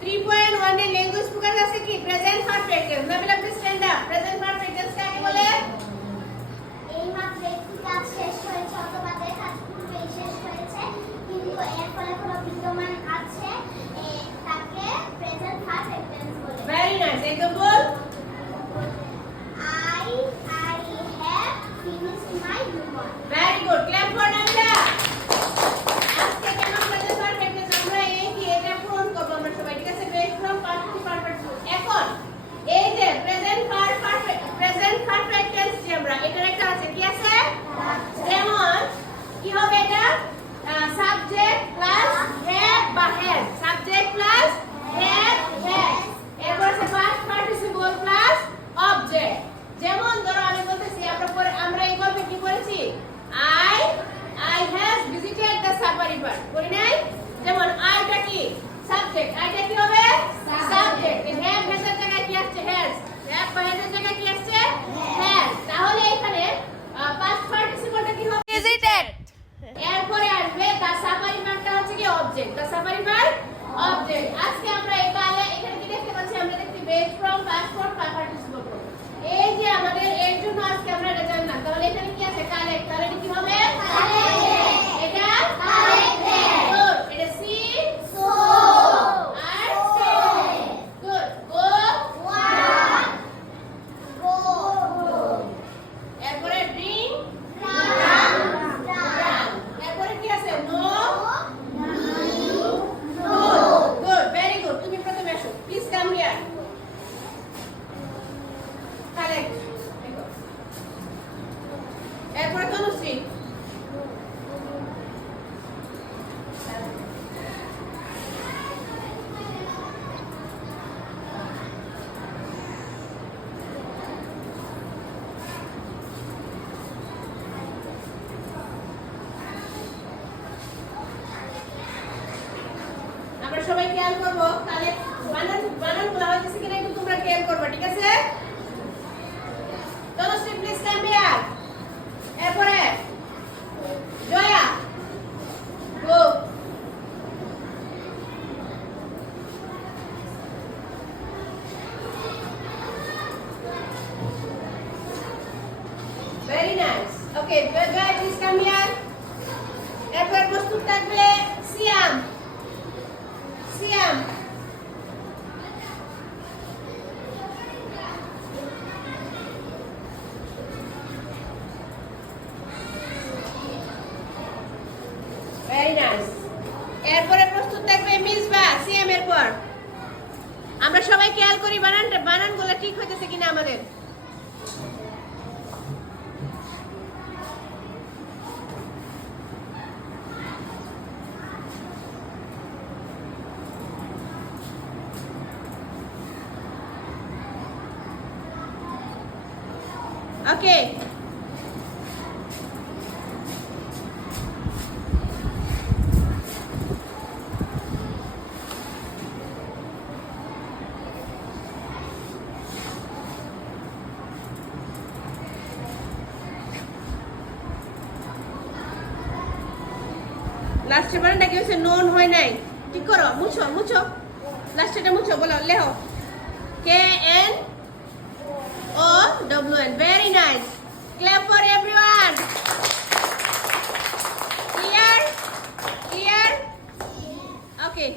3.1 এর ল্যাঙ্গুয়েজ বুকের কাছে কি present perfect tense Nabila please stand up present perfect tense কাকে বলে এই মাত্র একটি কাজ শেষ হয়েছে অথবা কাজ পূর্বেই শেষ হয়েছে কিন্তু এর ফলে কোনো বিদ্যমান আছে তাকে প্রেজেন্ট পারফেক্ট টেন্স বলে very nice example I have finished my homework. Very good. Clap for Nanda. আজকে কেন প্রেজেন্ট পারফেক্ট টেন্স আমরা এই কি এটা পূরণ করব আমরা সবাই ঠিক আছে base from past to perfect এখন এই যে প্রেজেন্ট পারফেক্ট টেন্স যে আমরা এটার একটা আছে কি আছে যেমন কি হবে এটা সাবজেক্ট প্লাস হ্যাভ বা has subject plus have has এরপর আছে পাস্ট পার্টিসিপল প্লাস অবজেক্ট যেমন ধরো আমি বলতেছি আমরা এই গল্পে কি করেছি I has visited the safari park করি নাই যেমন আইটা কি সাবজেক্ট আইটা কি হবে সাবজেক্ট হ্যাভ হ্যাজ এর জায়গায় কি আসছে হ্যাজ হ্যাভ বা হ্যাজ এর জায়গায় কি আসছে হ্যাজ তাহলে এখানে পাস্ট পার্টিসিপলটা কি হবে ভিজিটেড এরপরে আসবে the safari parkটা হচ্ছে কি object the safari park object আজকে আমরা এখানে কি দেখতে পাচ্ছি আমরা দেখছি base from past for participle এই যে আমাদের এর জন্য আজকে আমরা এটা জানলাম তাহলে এখানে কি আছে কালেক্ট তাহলে এটা কি হবে এটা গুড এটা সি So আর গুড গো walk, go, এরপরে ড্রিঙ্ক run, এরপরে কি আছে no no, good very good তুমি প্রথমে আসো প্লিজ কাম হিয়ার কালেক্ট এরপরে তনুশ্রী আমরা সবাই খেয়াল করব তাহলে বানানগুলো হইতেছে কিনা একটু তোমরা খেয়াল করবে ঠিক আছে তনুশ্রী প্লিজ কাম হিয়ার এরপরে Jaya go very nice okay Jaya please come here এরপর প্রস্তুত থাকবে সিয়াম সিয়াম ভেরি নাইস এরপরে প্রস্তুত থাকবে মিসবা সিএম এর পর আমরা সবাই খেয়াল করি বানানগুলো ঠিক হইতেছে কিনা আমাদের ওকে লাস্টের বানানটা কি হচ্ছে নোন হয় নাই ঠিক করো মুছো লাস্টেরটা মুছো বলো লেখো KNOWN very nice clap for everyone clear okay